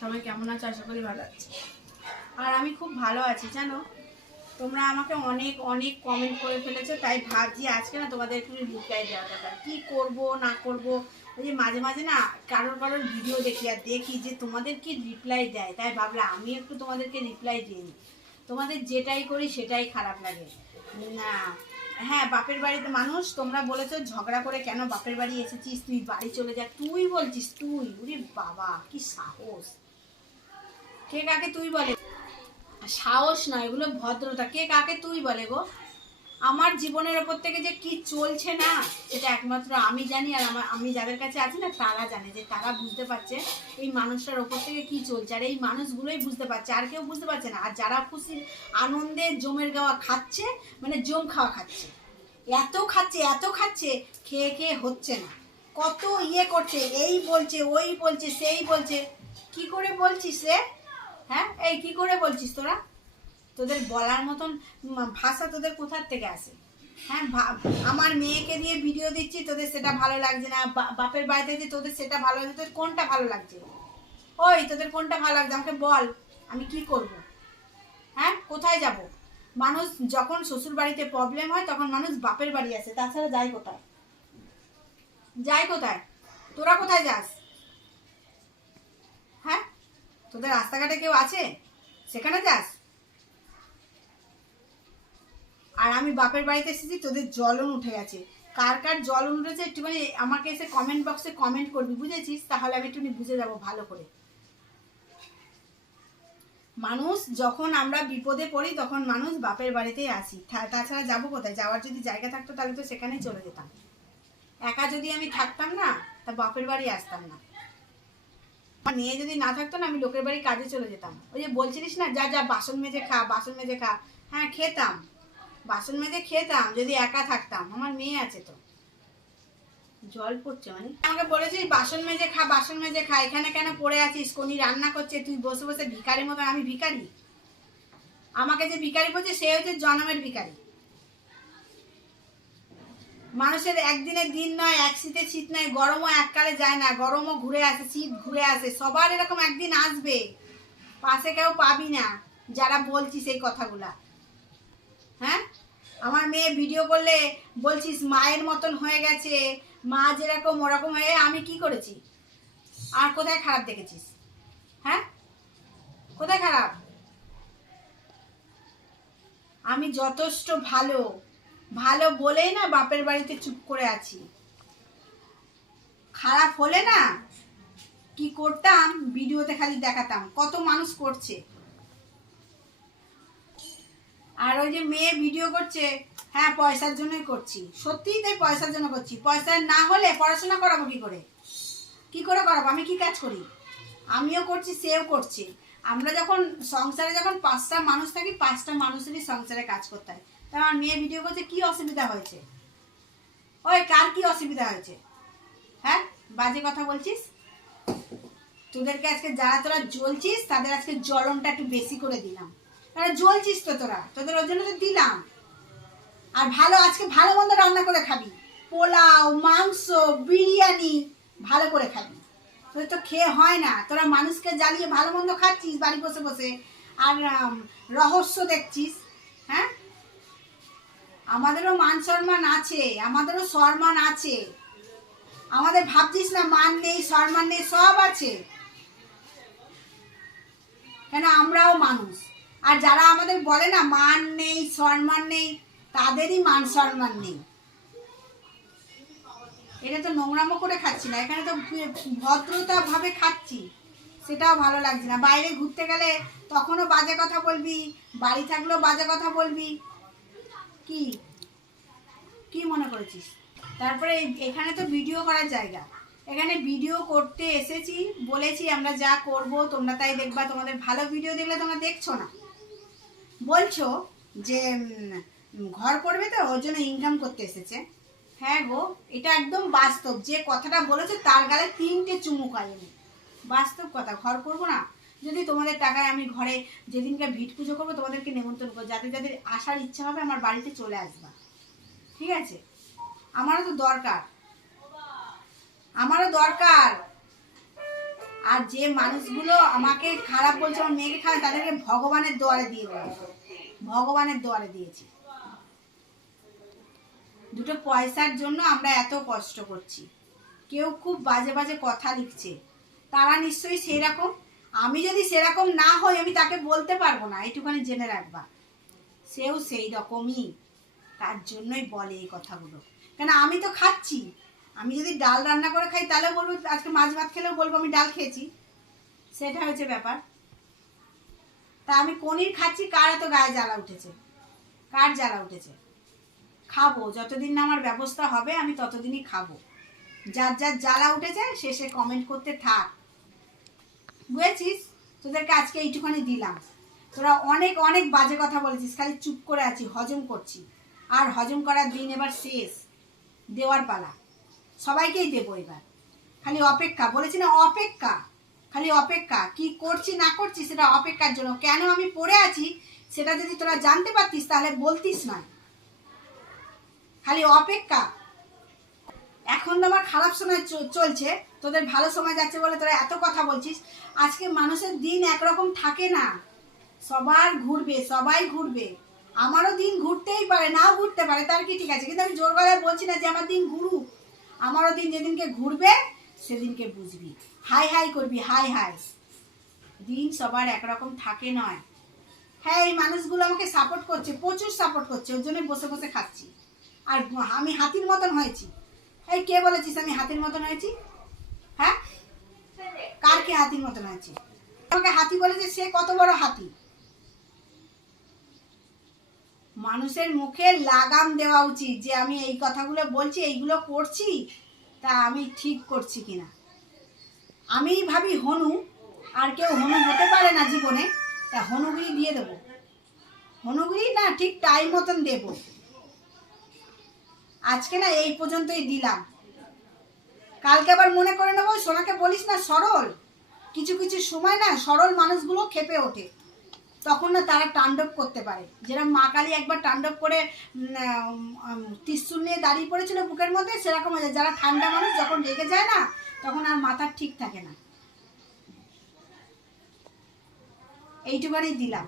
সবাই কেমন আছো? আশা করি ভালো আছে। আর আমি খুব ভালো আছি, জানো? তোমরা আমাকে অনেক অনেক কমেন্ট করে ফেলেছো, তাই ভাবছি আজকে না তোমাদের একটু রিপ্লাই দেওয়া দরকার কি করব, না করব? ওই যে মাঝে মাঝে না কারোর কারোর ভিডিও দেখি আর দেখি যে তোমাদের কি রিপ্লাই দেয়। তাই ভাবলাম আমি একটু তোমাদেরকে রিপ্লাই দিই তোমাদের যেটাই করি সেটাই খারাপ লাগে। না হ্যাঁ বাপের বাড়িতে মানুষ, তোমরা বলেছ ঝগড়া করে কেন বাপের বাড়ি এসেছিস? তুই বাড়ি চলে যা। তুই বলছিস, তুই উরে বাবা, কি সাহস। কে কাকে তুই বলে? সাহস নয়, এগুলো ভদ্রতা। কে কাকে তুই বলে গো? আমার জীবনের ওপর থেকে যে কি চলছে না সেটা একমাত্র আমি জানি, আর আমার আমি যাদের কাছে আছি না, তারা জানে যে তারা বুঝতে পারছে এই মানুষটার ওপর থেকে কি চলছে, আর এই মানুষগুলোই বুঝতে পারছে, আর কেউ বুঝতে পারছে না। আর যারা খুশি আনন্দে জমের গাওয়া খাচ্ছে মানে জম খাওয়া খাচ্ছে। এত খাচ্ছে এত খাচ্ছে, খেয়ে খেয়ে হচ্ছে না। কত ইয়ে করছে, এই বলছে, ওই বলছে, সেই বলছে। কি করে বলছিস রে? হ্যাঁ? এই কি করে বলছিস তোরা? তোদের বলার মতন ভাষা তোদের কোথার থেকে আসে? হ্যাঁ আমার মেয়েকে দিয়ে ভিডিও দিচ্ছি, তোদের সেটা ভালো লাগছে না। বাপের বাড়িতে যে তোদের সেটা ভালো লাগছে তোদের কোনটা ভালো লাগছে? ওই, তোদের কোনটা ভালো লাগছে? আমাকে বল, আমি কি করব? হ্যাঁ কোথায় যাব? মানুষ যখন শ্বশুর বাড়িতে প্রবলেম হয়, তখন মানুষ বাপের বাড়ি আসে, তাছাড়া যায় কোথায়? যায় কোথায়? তোরা কোথায় যাস? তোদের রাস্তাঘাটে কেউ আছে? সেখানে যাস। আর আমি বাপের বাড়িতে এসেছি, তোদের জ্বলন উঠে গেছে। কার কার জ্বলন উঠেছে একটুখানি আমাকে এসে কমেন্ট বক্সে কমেন্ট করবি, বুঝেছিস? তাহলে আমি একটুখানি বুঝে যাব ভালো করে। মানুষ যখন আমরা বিপদে পড়ি, তখন মানুষ বাপের বাড়িতেই আসি। তাছাড়া যাব কোথায়? যাওয়ার যদি জায়গা থাকতো, তাহলে তো সেখানেই চলে যেতাম। একা যদি আমি থাকতাম না, তা বাপের বাড়ি আসতাম না। মেয়ে যদি না থাকতো না, আমি লোকের বাড়ি কাজে চলে যেতাম। ওই যে বলছিলিস না, যা যা, বাসন মেজে খা, বাসন মেজে খা। হ্যাঁ খেতাম। বাসন মেজে খেতাম, যদি একা থাকতাম। আমার মেয়ে আছে তো। জল পড়ছে মানে? আমাকে বলেছিস, বাসন মেজে খা, বাসন মেজে খা। এখানে কেন পড়ে আছিস? কোনি রান্না করছে, তুই বসে বসে ভিখারির মতো। আমি ভিকারি আমাকে যে ভিকারি বলছে, সে হচ্ছে জনমের ভিখারি। মানুষের একদিনের দিন নয়, এক শীতে শীত নয়, গরমও এককালে যায় না, গরমও ঘুরে আসে, শীত ঘুরে আসে, সবার এরকম একদিন আসবে। পাশে কেউ পাবি না, যারা বলছিস এই কথাগুলা। হ্যাঁ? আমার মেয়ে ভিডিও করলে বলছিস মায়ের মতন হয়ে গেছে, মা যেরকম ওরকম হয়ে, আমি কি করেছি? আর কোথায় খারাপ দেখেছিস? হ্যাঁ? কোথায় খারাপ? আমি যথেষ্ট ভালো ভালো বলেই না বাপের বাড়িতে চুপ করে আছি। খারাপ হলে না কি করতাম, ভিডিওতে খালি দেখাতাম, কত মানুষ করছে। আর ওই যে মেয়ে ভিডিও করছে হ্যাঁ পয়সার জন্যই করছি। সত্যিই তাই পয়সার জন্য করছি। পয়সা না হলে পড়াশোনা করাবো কি করে? কি করে করাবো? আমি কি কাজ করি? আমিও করছি, সেও করছে। আমরা যখন সংসারে যখন পাঁচটা মানুষ থাকি, পাঁচটা মানুষেরই সংসারে কাজ করতে হয়। তা আমার মেয়ে ভিডিও করছে কি অসুবিধা হয়েছে? ওই, কার কি অসুবিধা হয়েছে? হ্যাঁ বাজে কথা বলছিস? তোদেরকে আজকে যারা তোরা জ্বলছিস, তাদের আজকে জ্বলনটা একটু বেশি করে দিলাম। তারা জ্বলছিস তো তোরা, তোদের ওই জন্য তো দিলাম। আর ভালো, আজকে ভালো মন্দ রান্না করে খাবি। পোলাও, মাংস, বিরিয়ানি, ভালো করে খাবি। তোদের তো খেয়ে হয় না। তোরা মানুষকে জ্বালিয়ে ভালো মন্দ খাচ্ছিস, বাড়ি বসে বসে। আর রহস্য দেখছিস হ্যাঁ? আমাদেরও মান সম্মান আছে, আমাদেরও সম্মান আছে। আমাদের ভাবছিস না মান নেই, সম্মান নেই, সব আছে। কেন? আমরাও মানুষ। আর যারা আমাদের বলে না মান নেই, সম্মান নেই, তাদেরই মান সম্মান নেই। এটা তো নোংরামো করে খাচ্ছি না, এখানে তো ভদ্রতা ভাবে খাচ্ছি। সেটাও ভালো লাগছে না। বাইরে ঘুরতে গেলে তখনও বাজে কথা বলবি, বাড়ি থাকলেও বাজে কথা বলবি। কি? কি মনে করেছিস? তারপরে এখানে তো ভিডিও করার জায়গা। এখানে ভিডিও করতে এসেছি, বলেছি আমরা যা করব, তোমরা তাই দেখবা, তোমাদের ভালো ভিডিও দেখলে তোমরা দেখছ না। বলছো যে ঘর করবে তো, ওর জন্য ইনকাম করতে এসেছে। হ্যাঁ গো, এটা একদম বাস্তব। যে কথাটা বলেছে, তার গালে তিনটে চুমু খাই বাস্তব কথা, ঘর করব না। যদি তোমাদের টাকায় আমি ঘরে যেদিনকে ভিট পুজো করব, তোমাদেরকে নেমন্তন্ন করব। যাদের যাদের আসার ইচ্ছা হবে, আমার বাড়িতে চলে আসবা। ঠিক আছে? আমারও তো দরকার। আমারও দরকার। আর যে মানুষগুলো আমাকে খারাপ বলছে, আমার মেয়েকে খারাপ, তাদেরকে ভগবানের দোয়ারে দিয়ে ভগবানের দোয়ারে দিয়েছি। দুটো পয়সার জন্য আমরা এত কষ্ট করছি। কেউ খুব বাজে বাজে কথা লিখছে। তারা নিশ্চয়ই সেই রকম আমি যদি সেরকম না হই, আমি তাকে বলতে পারব না। এইটুখানি জেনে রাখবা। সেও সেই রকমই। তার জন্যই বলে এই কথাগুলো। কেন আমি তো খাচ্ছি। আমি যদি ডাল রান্না করে খাই, তাহলে বলব, আজকে মাছ ভাত খেলেও বলব আমি ডাল খেয়েছি। সেটা হচ্ছে ব্যাপার। তা আমি পনির খাচ্ছি, কার এত গায়ে জ্বালা উঠেছে? কার জ্বালা উঠেছে? খাব, যতদিন না আমার ব্যবস্থা হবে, আমি ততদিনই খাব। যার যার জ্বালা উঠেছে, সে সে কমেন্ট করতে থাক। বুঝেছিস? তোদেরকে আজকে এইটুখানি দিলাম। তোরা অনেক অনেক বাজে কথা বলেছিস, খালি চুপ করে আছি, হজম করছি। আর হজম করার দিন এবার শেষ। দেওয়ার পালা। সবাইকেই দেবো এবার। খালি অপেক্ষা। বলেছি না, অপেক্ষা। খালি অপেক্ষা। কি করছি, না করছি সেটা অপেক্ষার জন্য। কেন আমি পড়ে আছি সেটা যদি তোরা জানতে পারতিস, তাহলে বলতিস না। খালি অপেক্ষা। এখন তো আমার খারাপ সময় চলছে। তোদের ভালো সময় যাচ্ছে বলে তোরা এত কথা বলছিস। আজকে মানুষের দিন একরকম থাকে না। সবার ঘুরবে, সবাই ঘুরবে। আমারও দিন ঘুরতেই পারে, নাও ঘুরতে পারে, তার কি ঠিক আছে? কিন্তু আমি জোর গলায় বলছি না যে আমার দিন ঘুরুক। আমারও দিন যেদিনকে ঘুরবে, সেদিনকে বুঝবি। হাই হাই করবি, হাই হাই। দিন সবার একরকম থাকে নয়। হ্যাঁ এই মানুষগুলো আমাকে সাপোর্ট করছে, প্রচুর সাপোর্ট করছে, ওর জন্য বসে বসে খাচ্ছি। আর আমি হাতির মতন হয়েছি। এই কে বলেছিস আমি হাতির মতন হয়েছি? হ্যাঁ? কার কে হাতির মতন হয়েছি? আমাকে হাতি বলেছে, সে কত বড় হাতি? মানুষের মুখে লাগাম দেওয়া উচিত যে আমি এই কথাগুলো বলছি, এইগুলো করছি, তা আমি ঠিক করছি কিনা। আমি ভাবি হনু, আর কেউ হনু হতে পারে না জীবনে, তা হনুগিরি দিয়ে দেবো। হনুগিরি না ঠিক টাইম মতন দেবো। আজকে না এই পর্যন্তই দিলাম। কালকে আবার মনে করে নেব, সোনাকে বলিস না, সরল। কিছু কিছু সময় না সরল মানুষগুলো খেপে ওঠে। তখন না তারা তাণ্ডব করতে পারে। যেরকম মা কালী একবার তাণ্ডব করে ত্রিশূল নিয়ে দাঁড়িয়ে পড়েছিল বুকের মধ্যে, সেরকম হয়ে যায়। যারা ঠান্ডা মানুষ যখন রেগে যায় না, তখন আর মাথা ঠিক থাকে না। এইটুখানি দিলাম।